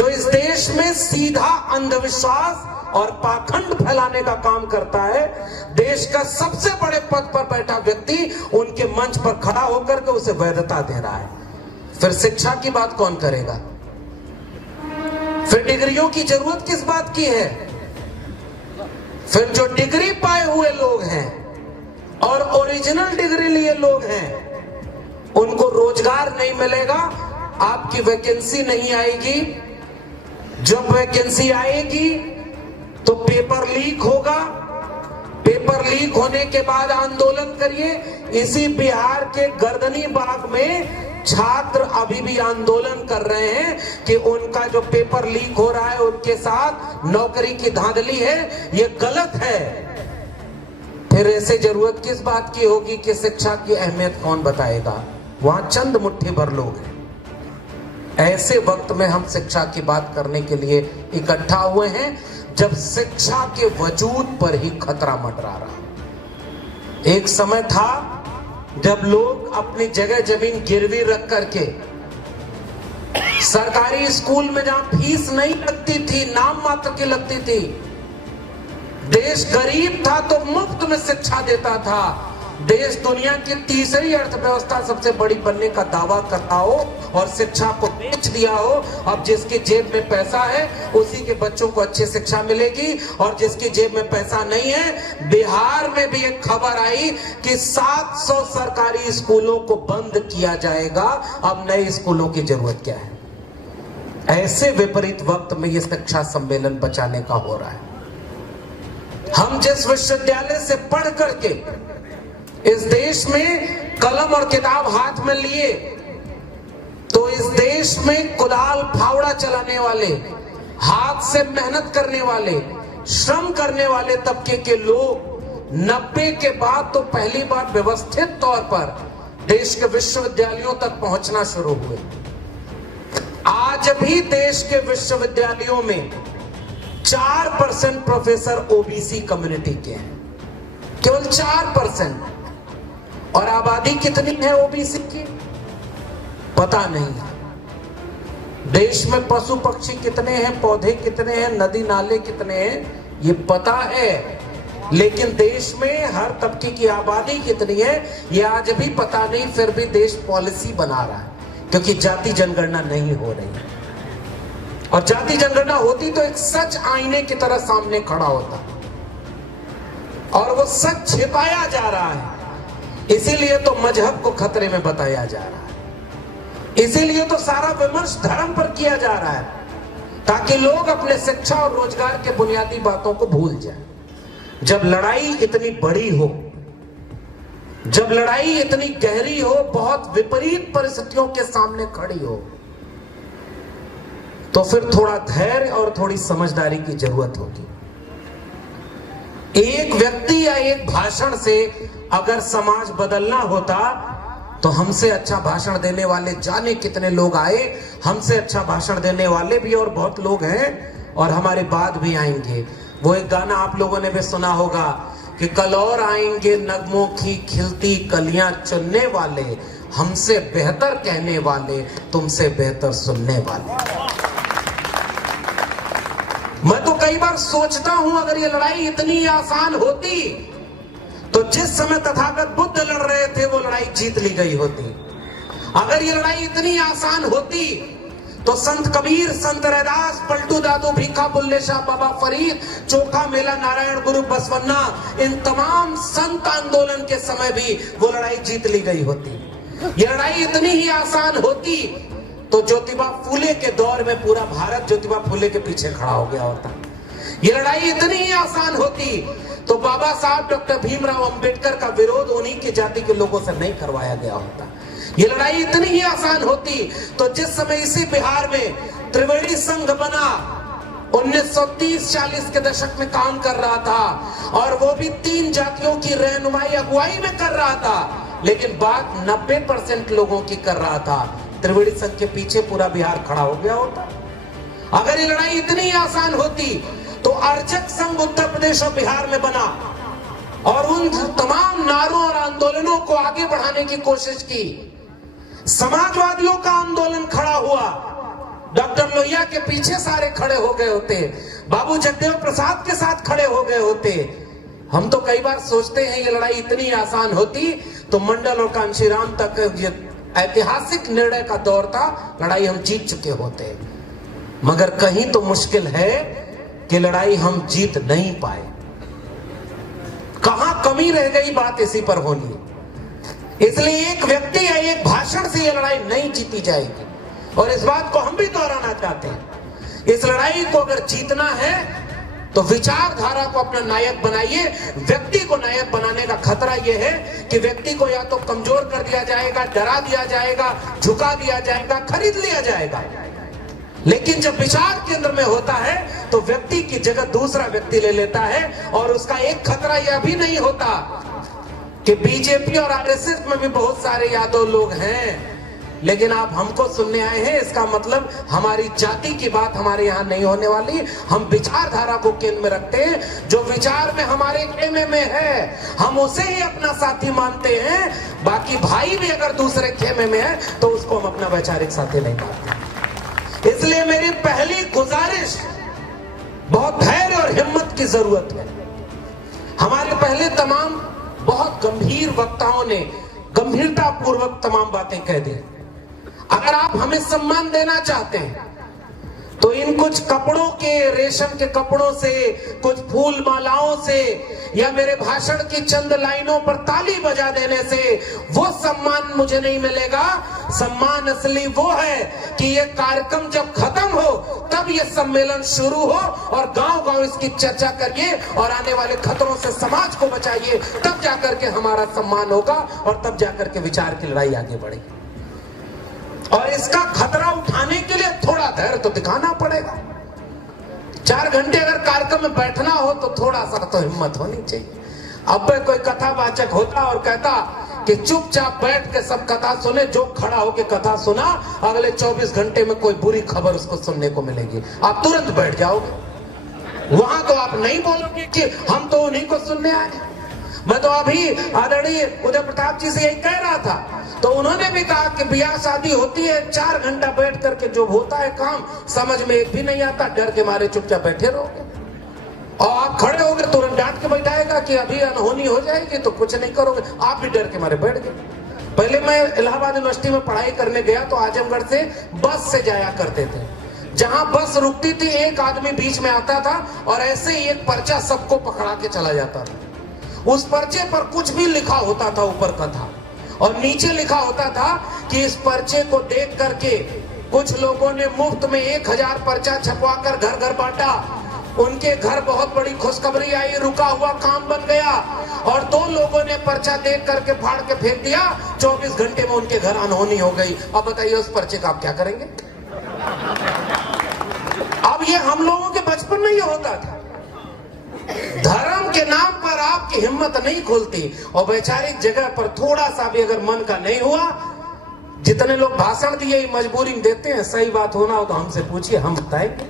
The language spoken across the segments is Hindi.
जो इस देश में सीधा अंधविश्वास और पाखंड फैलाने का काम करता है, देश का सबसे बड़े पद पर बैठा व्यक्ति उनके मंच पर खड़ा होकर के उसे वैधता दे रहा है। फिर शिक्षा की बात कौन करेगा? फिर डिग्रियों की जरूरत किस बात की है? फिर जो डिग्री पाए हुए लोग हैं और ओरिजिनल डिग्री लिए लोग हैं, उनको रोजगार नहीं मिलेगा, आपकी वैकेंसी नहीं आएगी। जब वैकेंसी आएगी तो पेपर लीक होगा, पेपर लीक होने के बाद आंदोलन करिए। इसी बिहार के गर्दनी बाग में छात्र अभी भी आंदोलन कर रहे हैं कि उनका जो पेपर लीक हो रहा है उनके साथ नौकरी की धांधली है, ये गलत है। फिर ऐसे जरूरत किस बात की होगी कि शिक्षा की अहमियत कौन बताएगा? वहां चंद मुट्ठी भर लोग हैं। ऐसे वक्त में हम शिक्षा की बात करने के लिए इकट्ठा हुए हैं, जब शिक्षा के वजूद पर ही खतरा मंडरा रहा। एक समय था जब लोग अपनी जगह जमीन गिरवी रख करके सरकारी स्कूल में जहां फीस नहीं लगती थी, नाम मात्र की लगती थी, देश गरीब था तो मुफ्त में शिक्षा देता था। देश दुनिया की तीसरी अर्थव्यवस्था सबसे बड़ी बनने का दावा करता हो और शिक्षा को बेच दिया हो। अब जिसकी जेब में पैसा है उसी के बच्चों को अच्छी शिक्षा मिलेगी, और जिसकी जेब में पैसा नहीं है, बिहार में भी एक खबर आई कि 700 सरकारी स्कूलों को बंद किया जाएगा। अब नए स्कूलों की जरूरत क्या है? ऐसे विपरीत वक्त में यह शिक्षा सम्मेलन बचाने का हो रहा है। हम जिस विश्वविद्यालय से पढ़ करके इस देश में कलम और किताब हाथ में लिए, तो इस देश में कुदाल फावड़ा चलाने वाले, हाथ से मेहनत करने वाले, श्रम करने वाले तबके के लोग 90 के बाद तो पहली बार व्यवस्थित तौर पर देश के विश्वविद्यालयों तक पहुंचना शुरू हुए। आज भी देश के विश्वविद्यालयों में 4% प्रोफेसर ओबीसी कम्युनिटी के हैं, केवल 4%। और आबादी कितनी है ओबीसी की? पता नहीं। देश में पशु पक्षी कितने हैं, पौधे कितने हैं, नदी नाले कितने हैं, ये पता है। लेकिन देश में हर तबके की आबादी कितनी है, ये आज भी पता नहीं। फिर भी देश पॉलिसी बना रहा है, क्योंकि जाति जनगणना नहीं हो रही। और जाति जनगणना होती तो एक सच आईने की तरह सामने खड़ा होता, और वो सच छिपाया जा रहा है। इसीलिए तो मजहब को खतरे में बताया जा रहा है, इसीलिए तो सारा विमर्श धर्म पर किया जा रहा है, ताकि लोग अपने शिक्षा और रोजगार के बुनियादी बातों को भूल जाएं। जब लड़ाई इतनी बड़ी हो, जब लड़ाई इतनी गहरी हो, बहुत विपरीत परिस्थितियों के सामने खड़ी हो, तो फिर थोड़ा धैर्य और थोड़ी समझदारी की जरूरत होगी। एक व्यक्ति या एक भाषण से अगर समाज बदलना होता तो हमसे अच्छा भाषण देने वाले जाने कितने लोग आए। हमसे अच्छा भाषण देने वाले भी और बहुत लोग हैं, और हमारे बाद भी आएंगे। वो एक गाना आप लोगों ने भी सुना होगा कि कल और आएंगे नगमों की खिलती कलियां चुनने वाले, हमसे बेहतर कहने वाले, तुमसे बेहतर सुनने वाले। मैं तो कई बार सोचता हूं, अगर ये लड़ाई इतनी आसान होती तो जिस समय तथागत बुद्ध लड़ रहे थे वो लड़ाई जीत ली गई होती। अगर ये लड़ाई इतनी आसान होती तो संत कबीर, संत रैदास, पलटू दादू, भीखा बुल्ले शाह, बाबा फरीद, चोखा मेला, नारायण गुरु, बसवन्ना, इन तमाम संत आंदोलन के समय भी वो लड़ाई जीत ली गई होती। ये लड़ाई इतनी ही आसान होती तो ज्योतिबा फूले के दौर में पूरा भारत ज्योतिबा फूले के पीछे खड़ा हो गया होता। ये लड़ाई इतनी ही आसान होती तो बाबा साहब डॉक्टर भीमराव अंबेडकर का विरोध उन्हीं की जाति के लोगों से नहीं करवाया गया होता। ये लड़ाई इतनी ही आसान होती तो जिस समय इसी बिहार में त्रिवेणी संघ बना, 1930-40 के दशक में काम कर रहा था, और वो भी 3 जातियों की रहनुमाई अगुवाई में कर रहा था, लेकिन बात 90% लोगों की कर रहा था। त्रिवेणी संघ के पीछे पूरा बिहार खड़ा हो गया होता। अगर ये लड़ाई इतनी आसान होती तो अर्चक संघ उत्तर प्रदेश और बिहार में बना और उन तमाम नारों और आंदोलनों को आगे बढ़ाने की कोशिश की। समाजवादियों का आंदोलन खड़ा हुआ, डॉक्टर लोहिया के पीछे सारे खड़े हो गए होते, बाबू जगदेव प्रसाद के साथ खड़े हो गए होते। हम तो कई बार सोचते हैं ये लड़ाई इतनी आसान होती तो मंडल और कांशीराम तक ये ऐतिहासिक निर्णय का दौर था, लड़ाई हम जीत चुके होते। मगर कहीं तो मुश्किल है कि लड़ाई हम जीत नहीं पाए। कहां कमी रह गई, बात इसी पर होनी। इसलिए एक व्यक्ति या एक भाषण से ये लड़ाई नहीं जीती जाएगी, और इस बात को हम भी दोहराना चाहते हैं। इस लड़ाई को अगर जीतना है तो विचारधारा को अपना नायक बनाइए। व्यक्ति को नायक बनाने का खतरा यह है कि व्यक्ति को या तो कमजोर कर दिया जाएगा, डरा दिया जाएगा, झुका दिया जाएगा, खरीद लिया जाएगा। लेकिन जब विचार केंद्र में होता है तो व्यक्ति की जगह दूसरा व्यक्ति ले लेता है। और उसका एक खतरा यह भी नहीं होता कि बीजेपी और आरएसएस में भी बहुत सारे यादव लोग हैं, लेकिन आप हमको सुनने आए हैं, इसका मतलब हमारी जाति की बात हमारे यहाँ नहीं होने वाली। हम विचारधारा को केंद्र में रखते हैं। जो विचार में हमारे खेमे में है हम उसे ही अपना साथी मानते हैं। बाकी भाई भी अगर दूसरे खेमे में है तो उसको हम अपना वैचारिक साथी नहीं मानते। इसलिए मेरी पहली गुजारिश, बहुत धैर्य और हिम्मत की जरूरत है। हमारे पहले तमाम बहुत गंभीर वक्ताओं ने गंभीरता पूर्वक तमाम बातें कह दी। अगर आप हमें सम्मान देना चाहते हैं तो इन कुछ कपड़ों के, रेशम के कपड़ों से, कुछ फूल मालाओं से या मेरे भाषण की चंद लाइनों पर ताली बजा देने से वो सम्मान मुझे नहीं मिलेगा। सम्मान असली वो है कि ये कार्यक्रम जब खत्म हो तब ये सम्मेलन शुरू हो और गांव-गांव इसकी चर्चा करिए और आने वाले खतरों से समाज को बचाइए। तब जाकर के हमारा सम्मान होगा और तब जाकर के विचार की लड़ाई आगे बढ़ेगी। और इसका खतरा उठाने के लिए थोड़ा धैर्य तो दिखाना पड़ेगा। 4 घंटे अगर कार्यक्रम में बैठना हो तो थोड़ा सा तो हिम्मत होनी चाहिए। अब कोई कथावाचक होता और कहता कि चुपचाप बैठ के सब कथा सुने, जो खड़ा होकर कथा सुना अगले 24 घंटे में कोई बुरी खबर उसको सुनने को मिलेगी, आप तुरंत बैठ जाओगे। वहां तो आप नहीं बोलोगे कि हम तो उन्हीं को सुनने आए। मैं तो अभी आदरणीय उदय प्रताप जी से यही कह रहा था, तो उन्होंने भी कहा कि ब्याह शादी होती है 4 घंटा बैठ करके जो होता है काम समझ में एक भी नहीं आता, डर के मारे चुपचाप बैठे रहोगे। और आप खड़े होगे तुरंत डांट के बैठाएगा कि अभी अनहोनी हो जाएगी तो कुछ नहीं करोगे, आप भी डर के मारे बैठ गए। पहले मैं इलाहाबाद यूनिवर्सिटी में पढ़ाई करने गया तो आजमगढ़ से बस से जाया करते थे। जहां बस रुकती थी एक आदमी बीच में आता था और ऐसे ही एक पर्चा सबको पकड़ा के चला जाता था। उस पर्चे पर कुछ भी लिखा होता था, ऊपर का था और नीचे लिखा होता था कि इस पर्चे को देख करके कुछ लोगों ने मुफ्त में 1000 पर्चा छपवा कर घर घर बांटा। उनके घर बहुत बड़ी खुशखबरी आई, रुका हुआ काम बन गया। और 2 लोगों ने पर्चा देख करके फाड़ के फेंक दिया, 24 घंटे में उनके घर अनहोनी हो गई। अब बताइए उस पर्चे का आप क्या करेंगे? अब ये हम लोगों के बचपन में ये होता था। धर्म के नाम पर आपकी हिम्मत नहीं खुलती और वैचारिक जगह पर थोड़ा सा भी अगर मन का नहीं हुआ, जितने लोग भाषण दिए मजबूरी में देते हैं, सही बात होना हो तो हमसे पूछिए, हम बताएंगे।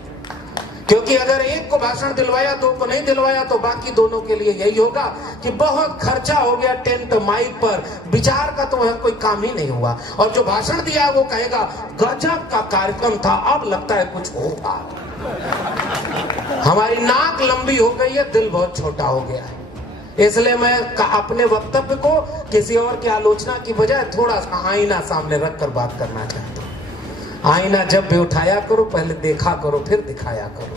क्योंकि अगर एक को भाषण दिलवाया 2 को नहीं दिलवाया तो बाकी दोनों के लिए यही होगा कि बहुत खर्चा हो गया टेंट माइक पर, विचार का तो वह कोई काम ही नहीं हुआ। और जो भाषण दिया वो कहेगा गजब का कार्यक्रम था, अब लगता है कुछ होगा। हमारी नाक लंबी हो गई है, दिल बहुत छोटा हो गया है। इसलिए मैं अपने वक्तव्य को किसी और की आलोचना की बजाय थोड़ा सा आईना सामने रखकर बात करना चाहता हूँ। आईना जब भी उठाया करो पहले देखा करो फिर दिखाया करो।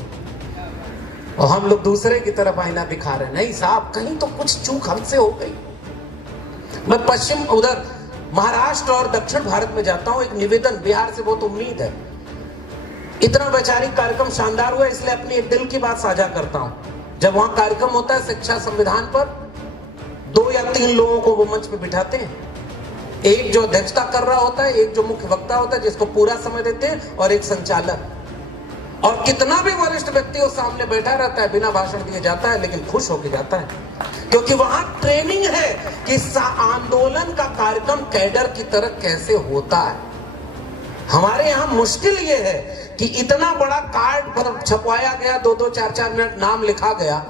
और हम लोग दूसरे की तरफ आईना दिखा रहे, नहीं साहब कहीं तो कुछ चूक हमसे हो गई। मैं पश्चिम उधर महाराष्ट्र और दक्षिण भारत में जाता हूँ, एक निवेदन बिहार से बहुत उम्मीद है। इतना वैचारिक कार्यक्रम शानदार हुआ, इसलिए अपनी एक दिल की बात साझा करता हूं। जब वहां कार्यक्रम होता है शिक्षा संविधान पर, 2 या 3 लोगों को वो मंच पे बिठाते हैं। एक जो अध्यक्षता कर रहा होता है, एक जो मुख्य वक्ता होता है जिसको पूरा समय देते हैं, और एक संचालक। और कितना भी वरिष्ठ व्यक्ति वो सामने बैठा रहता है, बिना भाषण दिए जाता है, लेकिन खुश होकर जाता है, क्योंकि वहां ट्रेनिंग है कि आंदोलन का कार्यक्रम कैडर की तरह कैसे होता है। हमारे यहाँ मुश्किल ये है कि इतना बड़ा कार्ड पर छपवाया गया, 2-2, 4-4 मिनट नाम लिखा गया,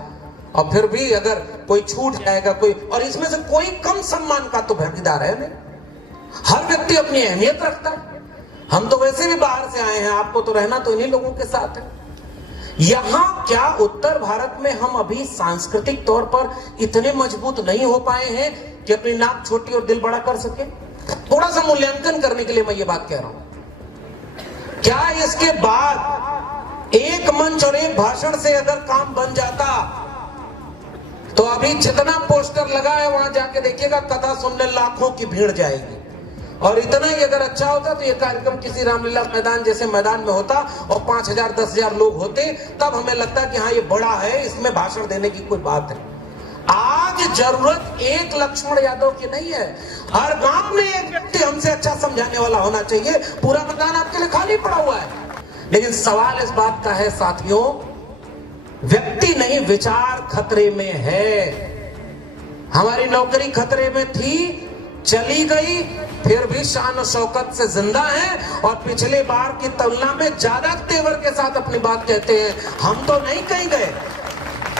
और फिर भी अगर कोई छूट जाएगा कोई, और इसमें से कोई कम सम्मान का तो भागीदार है नहीं। हर व्यक्ति अपनी अहमियत रखता है। हम तो वैसे भी बाहर से आए हैं, आपको तो रहना तो इन्हीं लोगों के साथ है। यहां क्या उत्तर भारत में हम अभी सांस्कृतिक तौर पर इतने मजबूत नहीं हो पाए हैं कि अपनी नाक छोटी और दिल बड़ा कर सके? थोड़ा सा मूल्यांकन करने के लिए मैं ये बात कह रहा हूं। क्या इसके बाद एक मंच और एक भाषण से अगर काम बन जाता तो अभी जितना पोस्टर लगा है वहां जाके देखिएगा, कथा सुनने लाखों की भीड़ जाएगी। और इतना ही अगर अच्छा होता तो ये कार्यक्रम किसी रामलीला मैदान जैसे मैदान में होता और 5,000 10,000 लोग होते, तब हमें लगता कि हाँ ये बड़ा है, इसमें भाषण देने की कोई बात है। आज जरूरत एक लक्ष्मण यादव की नहीं है, हर गांव में एक व्यक्ति हमसे अच्छा समझाने वाला होना चाहिए। पूरा मैदान आपके लिए खाली पड़ा हुआ है। लेकिन सवाल इस बात का है साथियों, व्यक्ति नहीं विचार खतरे में है। हमारी नौकरी खतरे में थी, चली गई, फिर भी शान और शौकत से जिंदा है और पिछले बार की तुलना में ज्यादा तेवर के साथ अपनी बात कहते हैं। हम तो नहीं कहीं गए,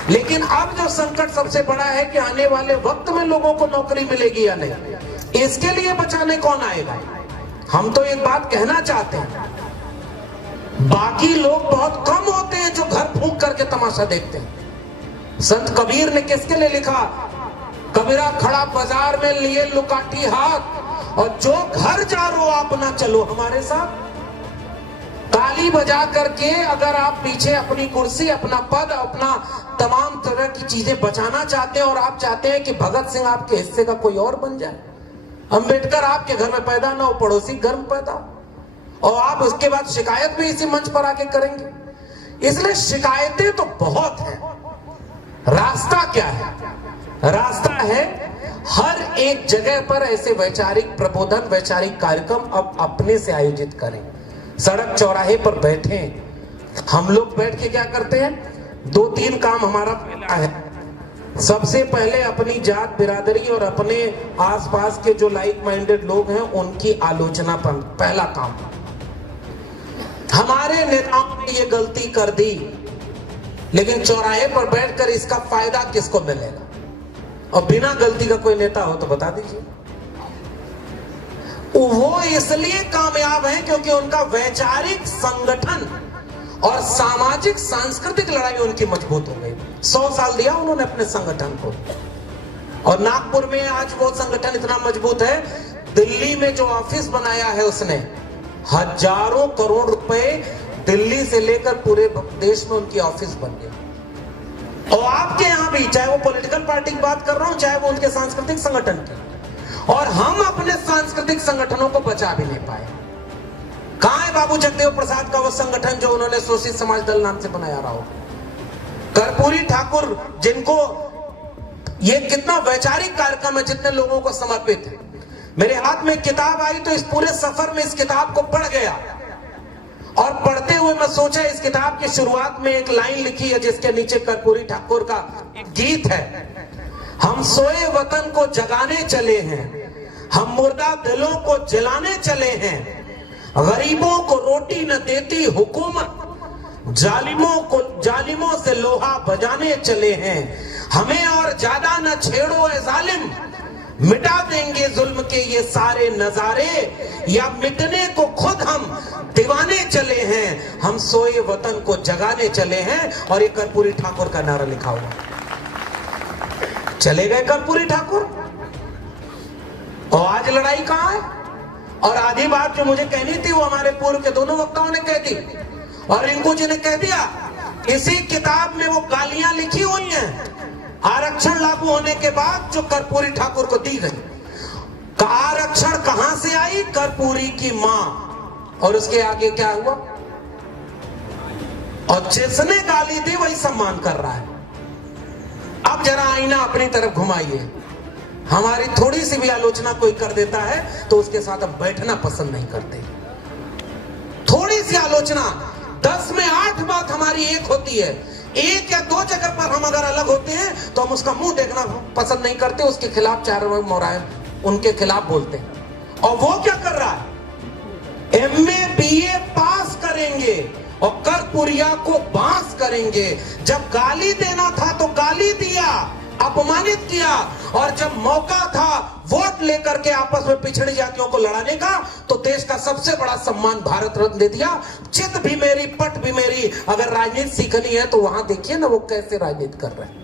लेकिन अब जो संकट सबसे बड़ा है कि आने वाले वक्त में लोगों को नौकरी मिलेगी या नहीं, इसके लिए बचाने कौन आएगा? हम तो एक बात कहना चाहते हैं, बाकी लोग बहुत कम होते हैं जो घर फूंक करके तमाशा देखते हैं। संत कबीर ने किसके लिए लिखा? कबीरा खड़ा बाजार में लिए लुकाठी हाथ, और जो घर जा रो आप ना चलो हमारे साथ। ताली बजा करके अगर आप पीछे अपनी कुर्सी, अपना पद, अपना तमाम तरह की चीजें बचाना चाहते हैं और आप चाहते हैं कि भगत सिंह आपके हिस्से का कोई और बन जाए, अंबेडकर आपके घर में पैदा ना हो, पड़ोसी घर में पैदा हो, और आप उसके बाद शिकायत भी इसी मंच पर आके करेंगे। इसलिए शिकायतें तो बहुत हैं, रास्ता क्या है? रास्ता है हर एक जगह पर ऐसे वैचारिक प्रबोधन, वैचारिक कार्यक्रम अब अपने से आयोजित करें। सड़क चौराहे पर बैठे, हम लोग बैठ के क्या करते हैं? 2-3 काम हमारा पहला है। सबसे पहले अपनी जात बिरादरी और अपने आसपास के जो लाइक माइंडेड लोग हैं उनकी आलोचना पर पहला काम। हमारे नेताओं ने ये गलती कर दी, लेकिन चौराहे पर बैठकर इसका फायदा किसको मिलेगा? और बिना गलती का कोई नेता हो तो बता दीजिए। वो इसलिए कामयाब है क्योंकि उनका वैचारिक संगठन और सामाजिक सांस्कृतिक लड़ाई उनकी मजबूत हो गई। 100 साल दिया उन्होंने अपने संगठन को, और नागपुर में आज वो संगठन इतना मजबूत है, दिल्ली में जो ऑफिस बनाया है उसने हजारों करोड़ रुपए दिल्ली से लेकर पूरे देश में उनकी ऑफिस बन गई। और आपके यहां भी, चाहे वो पॉलिटिकल पार्टी की बात कर रहा हूं, चाहे वो उनके सांस्कृतिक संगठन की, और हम अपने सांस्कृतिक संगठनों को बचा भी नहीं पाए। कहां है बाबू जगदेव प्रसाद का वो संगठन जो उन्होंने शोषित समाज दल नाम से बनाया रहा हो? कर्पूरी ठाकुर, जिनको ये कितना वैचारिक कार्यक्रम है, जितने लोगों को समर्पित है। मेरे हाथ में किताब आई तो इस पूरे सफर में इस किताब को पढ़ गया, और पढ़ते हुए मैं सोचा इस किताब की शुरुआत में एक लाइन लिखी है जिसके नीचे कर्पूरी ठाकुर का एक गीत है। हम सोए वतन को जगाने चले हैं, हम मुर्दा दिलों को जलाने चले हैं, गरीबों को रोटी न देती हुकूमत, जालिमों से लोहा बजाने चले हैं, हमें और ज्यादा न छेड़ो ए जालिम, मिटा देंगे जुल्म के ये सारे नजारे, या मिटने को खुद हम दीवाने चले हैं, हम सोए वतन को जगाने चले हैं। और ये कर्पूरी ठाकुर का नारा लिखा हुआ। चले गए कर्पूरी ठाकुर, और आज लड़ाई कहां है? और आधी बात जो मुझे कहनी थी वो हमारे पूर्व के दोनों वक्ताओं ने कह दी, और रिंकू जी ने कह दिया। इसी किताब में वो गालियां लिखी हुई हैं आरक्षण लागू होने के बाद जो कर्पूरी ठाकुर को दी गई। का आरक्षण कहां से आई? कर्पूरी की मां। और उसके आगे क्या हुआ? और जिसने गाली दी वही सम्मान कर रहा है। अब जरा आईना अपनी तरफ घुमाइए। हमारी थोड़ी सी भी आलोचना कोई कर देता है तो उसके साथ हम बैठना पसंद नहीं करते। थोड़ी सी आलोचना, 10 में 8 बात हमारी एक होती है, 1 या 2 जगह पर हम अगर अलग होते हैं तो हम उसका मुंह देखना पसंद नहीं करते, उसके खिलाफ 4 मोराए उनके खिलाफ बोलते हैं। और वो क्या कर रहा है? MA BA पास करेंगे और कर्पूरिया को बांस करेंगे। जब गाली देना था तो गाली दिया, अपमानित किया, और जब मौका था वोट लेकर के आपस में पिछड़ी जातियों को लड़ाने का, तो देश का सबसे बड़ा सम्मान भारत रत्न दे दिया। चित भी मेरी, पट भी मेरी। अगर राजनीति सीखनी है तो वहां देखिए ना वो कैसे राजनीति कर रहे हैं।